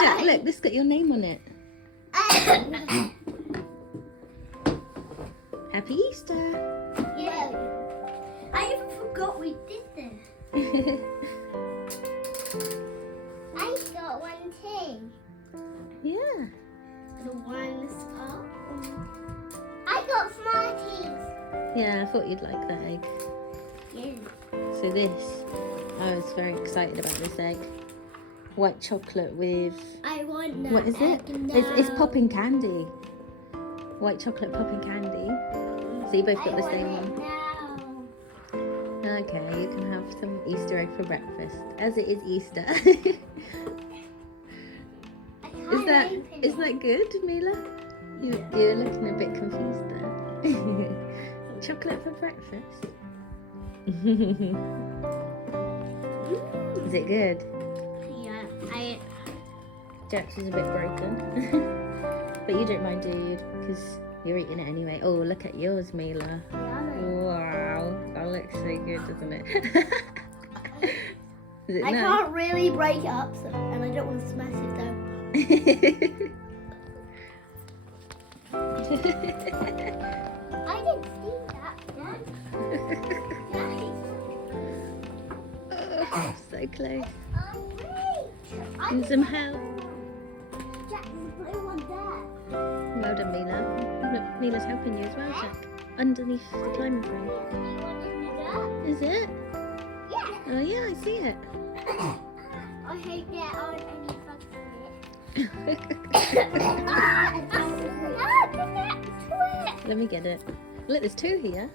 Jack, look, this got your name on it. Happy Easter. Yeah. I even forgot we did this. I got one too. Yeah. The one spot. I got Smarties. Yeah, I thought you'd like that egg. Yeah. So this, I was very excited about this egg. White chocolate with, I want that. what is it? egg now. It's popping candy. White chocolate popping candy. So you both got the same one. Now. Okay, you can have some Easter egg for breakfast, as it is Easter. Is that good, Mila? You're looking a bit confused there. Chocolate for breakfast. Is it good? Yeah, Jack's is a bit broken. But you don't mind, do you? Because you're eating it anyway. Oh, look at yours, Mila. Wow, that looks so good, doesn't it? Is it I nice? can't really break it up, and I don't want to smash it though. I didn't see that. Oh, so close. Wait. Need some help. Jack, there's a blue one there. Well done, Mila. Look, Mila's helping you as well, Jack. Underneath the climbing frame. Is it? Yeah. Oh yeah, I see it. I hate that on any fucking Let me get it. Look, there's two here.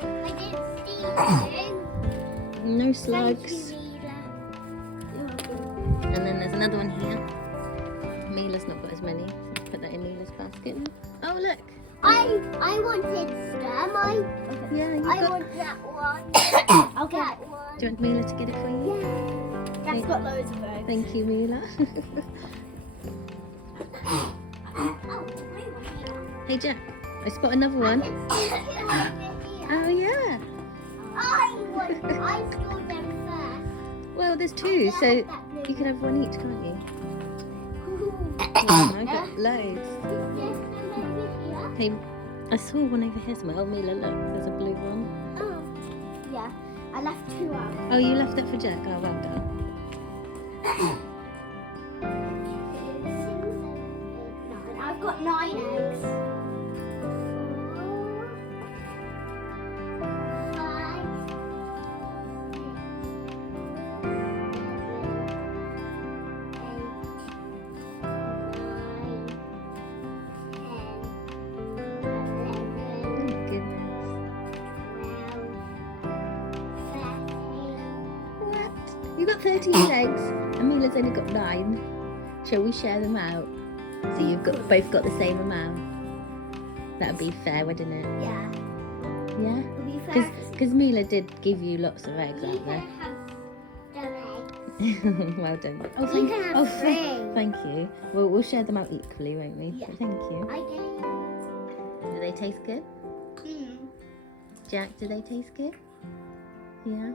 I didn't see you. No Thank slugs. you, Mila. And then there's another one here. Mila's not got as many. So put that in Mila's basket. Oh look. I wanted stem. Yeah, you I got. want that one. I'll get that one. Do you want Mila to get it for you? Yeah. Jack's got loads of those. Thank you, Mila. Hey Jack, I spot another one. Oh yeah. I saw them first. Well, there's two, so you can have one each, can't you? Yeah, I got loads. Hey, I saw one over here somewhere. Oh, Mila, look, there's a blue one. Oh, yeah. I left two out. Oh, you left that for Jack. Oh, well done. I've got 9 eggs. 4, 5, 6, 7, 8, 9, 10, 11, Oh, goodness. 12, 13. What? You got 13 eggs, and Mila's only got 9. Shall we share them out? So you've both got the same amount. That'd be fair, wouldn't it? Yeah. Yeah? It'll be fair. Because Mila did give you lots of eggs You out can there. have them eggs. Well done. Oh, You can have 3. thank you. We'll share them out equally, won't we? Yeah. Thank you. I did. Do they taste good? Jack, do they taste good? Yeah?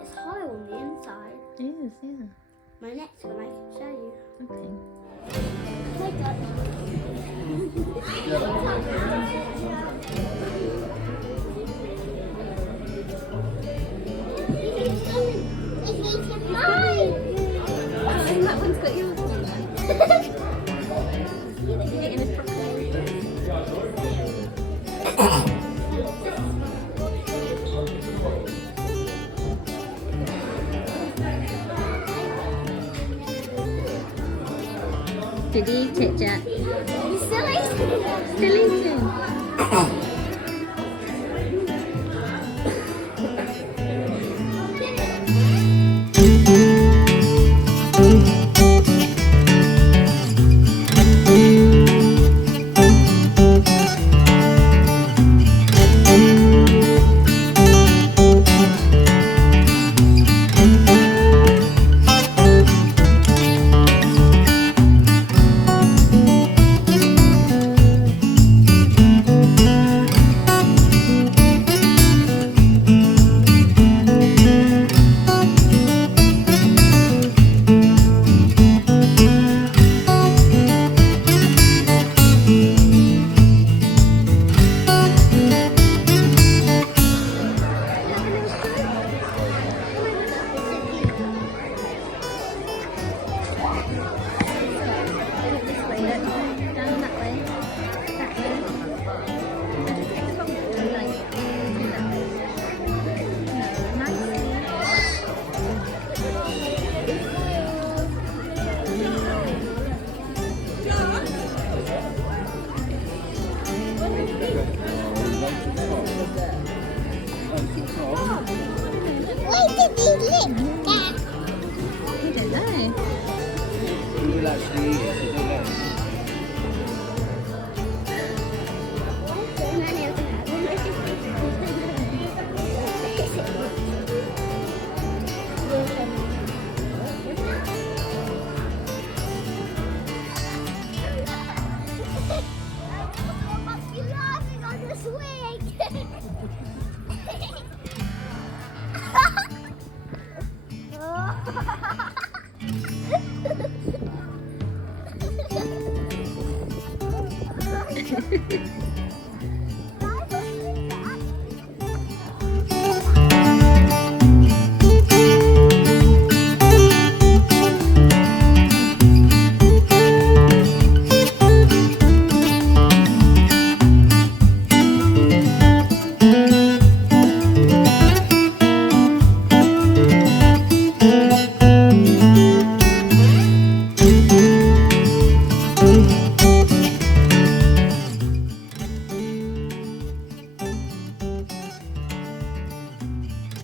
It's high on the inside. It is, yeah. My next one I can show you. Okay. My God. It's eating mine. Oh, that one's got yours on there. Eating his broccoli. Did you eat it, Jack? You still eating? Still eating.